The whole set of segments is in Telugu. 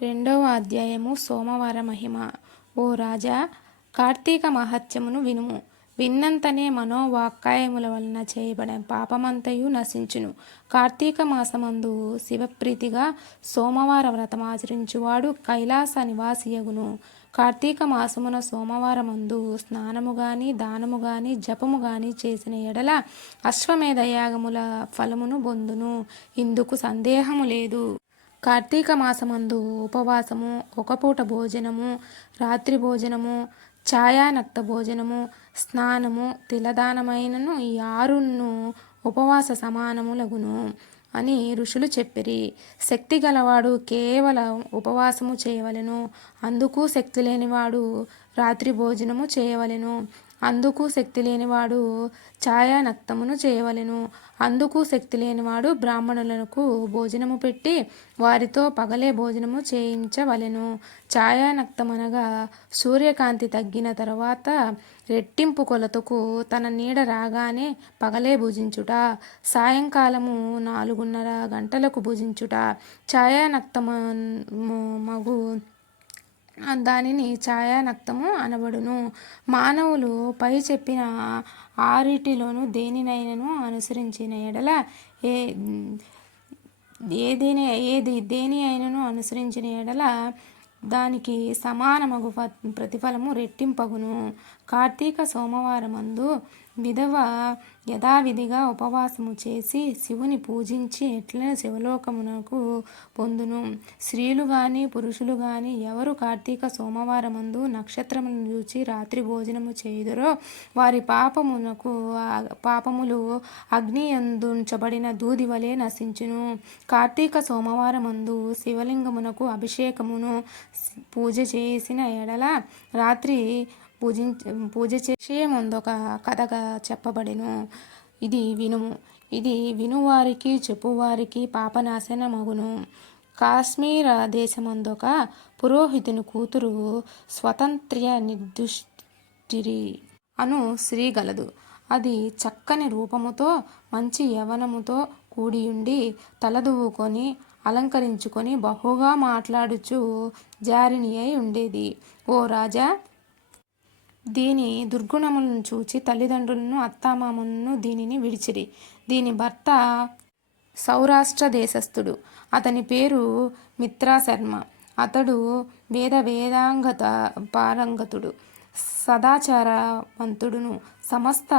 రెండవ అధ్యాయము సోమవార మహిమ. ఓ రాజా, కార్తీక మహత్యమును వినుము. విన్నంతనే మనోవాక్కాయముల వలన చేయబడిన పాపమంతయు నశించును. కార్తీక మాసమందు శివప్రీతిగా సోమవార వ్రతం ఆచరించువాడు కైలాస నివాసియగును. కార్తీక మాసమున సోమవారమందు స్నానము గాని దానము గాని జపము గాని చేసిన ఎడల అశ్వమేధ యాగముల ఫలమును పొందును. ఇందుకు సందేహము లేదు. కార్తీక మాసమందు ఉపవాసము, ఒకపూట భోజనము, రాత్రి భోజనము, ఛాయానక్త భోజనము, స్నానము, తిలదానమైనను ఈ ఆరును ఉపవాస సమానములగును అని ఋషులు చెప్పిరి. శక్తి గలవాడు కేవలం ఉపవాసము చేయవలెను. అందుకు శక్తి లేనివాడు రాత్రి భోజనము చేయవలెను. అందుకు శక్తి లేనివాడు ఛాయానక్తమును చేయవలెను. అందుకు శక్తి లేనివాడు బ్రాహ్మణులకు భోజనము పెట్టి వారితో పగలే భోజనము చేయించవలెను. ఛాయానక్తమనగా సూర్యకాంతి తగ్గిన తరువాత రెట్టింపు కొలతకు తన నీడ రాగానే పగలే భుజించుట, సాయంకాలము 4:30 గంటలకు భుజించుట. ఛాయానక్తమగు దానిని ఛాయానక్తము అనబడును. మానవులు పై చెప్పిన ఆరిటిలోను దేనినైనను అనుసరించిన ఎడల దేని అయినను అనుసరించిన ఎడల దానికి సమానమగు ప్రతిఫలము రెట్టింపగును. కార్తీక సోమవారమందు విధవ యథావిధిగా ఉపవాసము చేసి శివుని పూజించి ఎట్లనే శివలోకమునకు పొందును. స్త్రీలు గాని పురుషులు గాని ఎవరు కార్తీక సోమవారమందు నక్షత్రములను చూచి రాత్రి భోజనము చేయుదురో వారి పాపములు అగ్ని యందుంచబడిన దూది వలె నశించును. కార్తీక సోమవారమందు శివలింగమునకు అభిషేకమును పూజ చేసిన ఎడల రాత్రి పూజ చేసే ముందొక కథగా చెప్పబడెను. ఇది వినుము. ఇది వినువారికి చెప్పువారికి పాపనాశనమగును. కాశ్మీర దేశమందొక పురోహితుని కూతురు స్వతంత్ర్య నిర్దుష్టిరి అను స్త్రీ గలదు. అది చక్కని రూపముతో మంచి యవనముతో కూడియుండి తలదువ్వుకొని అలంకరించుకొని బహుగా మాట్లాడుచు జారిణి అయి ఉండేది. ఓ రాజా, దీని దుర్గుణములను చూచి తల్లిదండ్రులను అత్తామామలను దీనిని విడిచిరి. దీని భర్త సౌరాష్ట్ర దేశస్థుడు. అతని పేరు మిత్రాశర్మ. అతడు వేదాంగత పారంగతుడు, సదాచారవంతుడును, సమస్త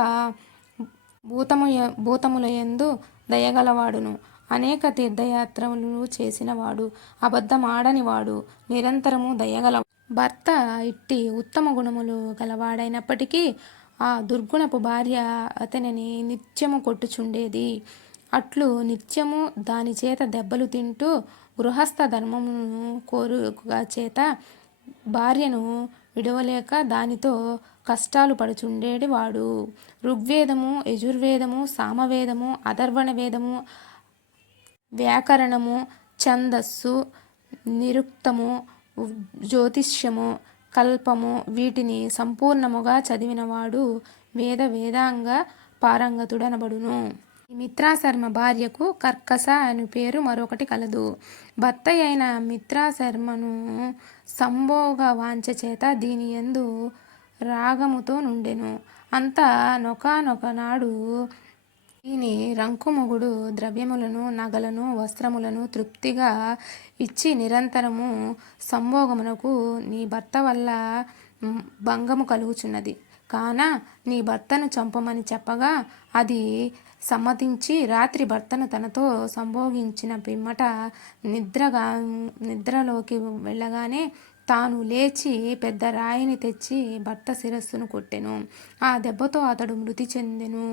భూతములయందు దయగలవాడును, అనేక తీర్థయాత్రలు చేసినవాడు, అబద్ధమాడనివాడు, నిరంతరము దయగలవాడు. భర్త ఇట్టి ఉత్తమ గుణములు గలవాడైనప్పటికీ ఆ దుర్గుణపు భార్య అతనిని నిత్యము కొట్టుచుండేది. అట్లు నిత్యము దాని చేత దెబ్బలు తింటూ గృహస్థ ధర్మమును కోరుక చేత భార్యను విడవలేక దానితో కష్టాలు పడుచుండేది వాడు. ఋగ్వేదము, యజుర్వేదము, సామవేదము, అథర్వణ వేదము, వ్యాకరణము, ఛందస్సు, నిరుక్తము, జ్యోతిష్యము, కల్పము వీటిని సంపూర్ణముగా చదివినవాడు వేదాంగ పారంగతుడనబడును. ఈ మిత్రాశర్మ భార్యకు కర్కస అని పేరు మరొకటి కలదు. భర్త అయిన మిత్రాశర్మను సంభోగ వాంఛ చేత దీని యందు రాగముతో నుండెను. అంతా నొకానొక నాడు దీని రంకుమొగుడు ద్రవ్యములను, నగలను, వస్త్రములను తృప్తిగా ఇచ్చి నిరంతరము సంభోగమునకు నీ భర్త వల్ల భంగము కలుగుచున్నది కాన నీ భర్తను చంపమని చెప్పగా అది సమ్మతించి రాత్రి భర్తను తనతో సంభోగించిన పిమ్మట నిద్రలోకి వెళ్ళగానే తాను లేచి పెద్ద రాయిని తెచ్చి భర్త శిరస్సును కొట్టెను. ఆ దెబ్బతో అతడు మృతి చెందెను.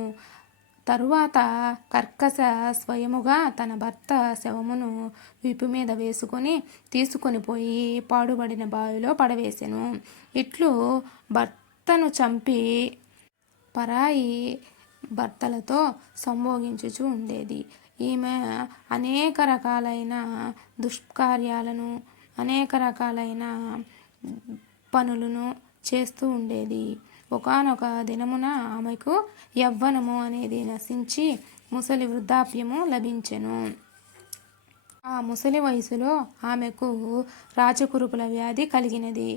తరువాత కర్కస స్వయముగా తన భర్త శవమును వీపు మీద వేసుకొని తీసుకొని పోయి పాడుబడిన బావిలో పడవేసెను. ఇట్లు భర్తను చంపి పరాయి భర్తలతో సంభోగించుచు ఉండేది. ఈమె అనేక రకాలైన దుష్కార్యాలను, అనేక రకాలైన పనులను చేస్తూ ఉండేది. ఒకానొక దినమున ఆమెకు యవ్వనము అనేది నశించి ముసలి వృద్ధాప్యము లభించెను. ఆ ముసలి వయసులో ఆమెకు రాచకురుపుల వ్యాధి కలిగినది.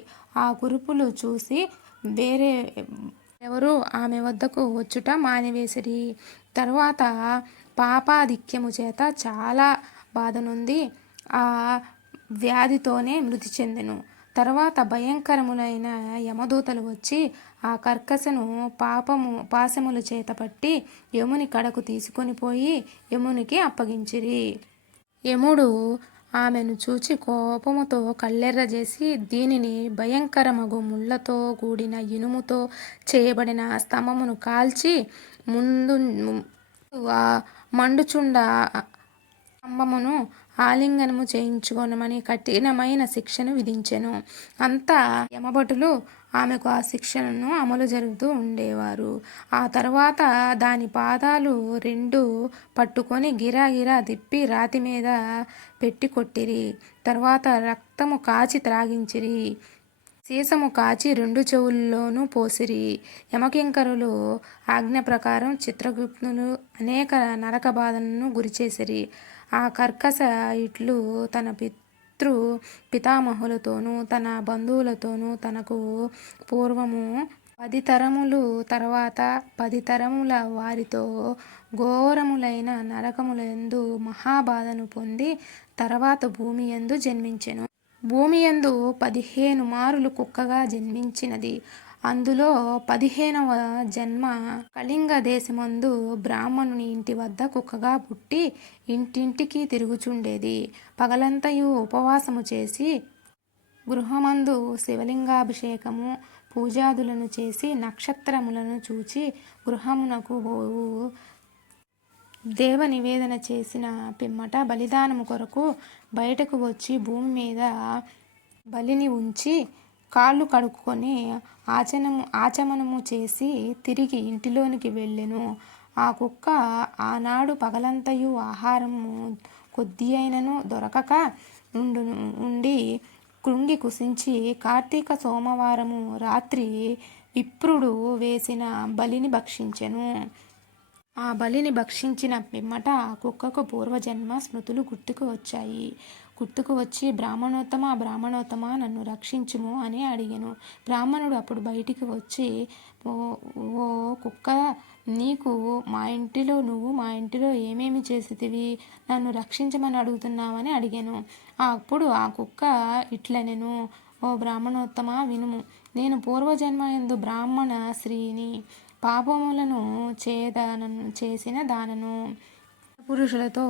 ఆ కురుపులు చూసి వేరే ఎవరు ఆమె వద్దకు వచ్చుట మానివేసిరి. తరువాత పాపాధిక్యము చేత చాలా బాధనుంది ఆ వ్యాధితోనే మృతి చెందెను. తర్వాత భయంకరములైన యమదూతలు వచ్చి ఆ కర్కశను పాశముల చేత పట్టి యముని కడకు తీసుకొని పోయి యమునికి అప్పగించిరి. యముడు ఆమెను చూచి కోపముతో కళ్ళెర్రజేసి, దీనిని భయంకరమగు ముళ్ళతో కూడిన ఇనుముతో చేయబడిన స్తంభమును కాల్చి ముందు ఆ మండుచుండ స్తంభమును ఆలింగనము చేయించుకొనమని కఠినమైన శిక్షను విధించెను. అంతా యమభటులు ఆమెకు ఆ శిక్షలను అమలు జరుగుతూ ఉండేవారు. ఆ తర్వాత దాని పాదాలు రెండు పట్టుకొని గిరాగిరా తిప్పి రాతి మీద పెట్టి కొట్టిరి. తర్వాత రక్తము కాచి త్రాగించిరి. సీసము కాచి రెండు చెవుల్లోనూ పోసిరి. యమకింకరులు ఆజ్ఞ ప్రకారం చిత్రగుప్తును అనేక నరక బాధలను గురిచేసిరి. ఆ కర్కశ ఇట్లు తన పితామహులతోనూ తన బంధువులతోనూ తనకు పూర్వము 10 తరములు తర్వాత 10 తరముల వారితో ఘోరములైన నరకములందు మహాబాధను పొంది తర్వాత భూమియందు జన్మించెను. భూమియందు 15 మారులు కుక్కగా జన్మించినది. అందులో 15వ జన్మ కళింగ దేశమందు బ్రాహ్మణుని ఇంటి వద్ద కుక్కగా పుట్టి ఇంటింటికి తిరుగుచుండేది. పగలంతయు ఉపవాసము చేసి గృహమందు శివలింగాభిషేకము పూజాదులను చేసి నక్షత్రములను చూచి గృహమునకు పోవు దేవ నివేదన చేసిన పిమ్మట బలిదానము కొరకు బయటకు వచ్చి భూమి మీద బలిని ఉంచి కాళ్ళు కడుక్కొని ఆచమనము చేసి తిరిగి ఇంటిలోనికి వెళ్ళెను. ఆ కుక్క ఆనాడు పగలంతయు ఆహారము కొద్ది అయినను దొరకక ఉండి కృంగి కుసించి కార్తీక సోమవారము రాత్రి విప్రుడు వేసిన బలిని భక్షించెను. ఆ బలిని భక్షించిన పిమ్మట ఆ కుక్కకు పూర్వజన్మ స్మృతులు గుర్తుకు వచ్చి బ్రాహ్మణోత్తమ నన్ను రక్షించుము అని అడిగెను. బ్రాహ్మణుడు అప్పుడు బయటికి వచ్చి, ఓ కుక్క, నువ్వు మా ఇంటిలో ఏమేమి చేసితివి? నన్ను రక్షించమని అడుగుతున్నావని అడిగాను. అప్పుడు ఆ కుక్క ఇట్లనెను, ఓ బ్రాహ్మణోత్తమ వినుము. నేను పూర్వజన్మయందు బ్రాహ్మణ స్త్రీని, పాపములను చేసిన దానను. పురుషులతో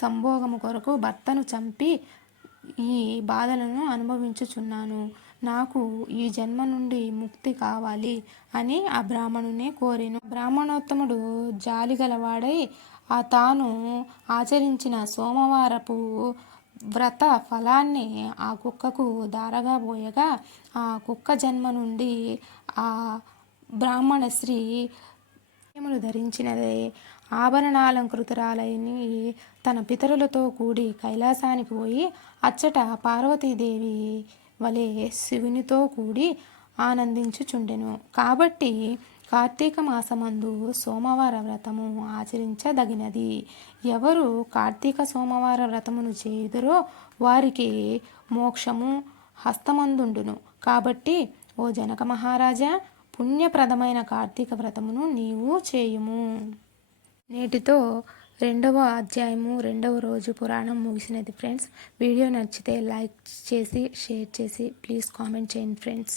సంభోగము కొరకు భర్తను చంపి ఈ బాధలను అనుభవించుచున్నాను. నాకు ఈ జన్మ నుండి ముక్తి కావాలి అని ఆ బ్రాహ్మణునే కోరెను. బ్రాహ్మణోత్తముడు జాలిగలవాడై తాను ఆచరించిన సోమవారపు వ్రత ఫలాన్ని ఆ కుక్కకు దారగా పోయగా ఆ కుక్క జన్మ నుండి ఆ బ్రాహ్మణ స్త్రీ ధరించినదే ఆభరణాలంకృతురాలైన తన పితరులతో కూడి కైలాసానికి పోయి అచ్చట పార్వతీదేవి వలె శివునితో కూడి ఆనందించుచుండెను. కాబట్టి కార్తీక మాసమందు సోమవార వ్రతము ఆచరించదగినది. ఎవరు కార్తీక సోమవార వ్రతమును చేయుదురో వారికి మోక్షము హస్తమందుండును. కాబట్టి ఓ జనక మహారాజా, పుణ్యప్రదమైన కార్తీక వ్రతమును నీవు చేయుము. నేటితో 2వ అధ్యాయము 2వ రోజు పురాణం ముగిసినది ఫ్రెండ్స్. వీడియో నచ్చితే లైక్ చేసి షేర్ చేసి ప్లీజ్ కామెంట్ చేయండి ఫ్రెండ్స్.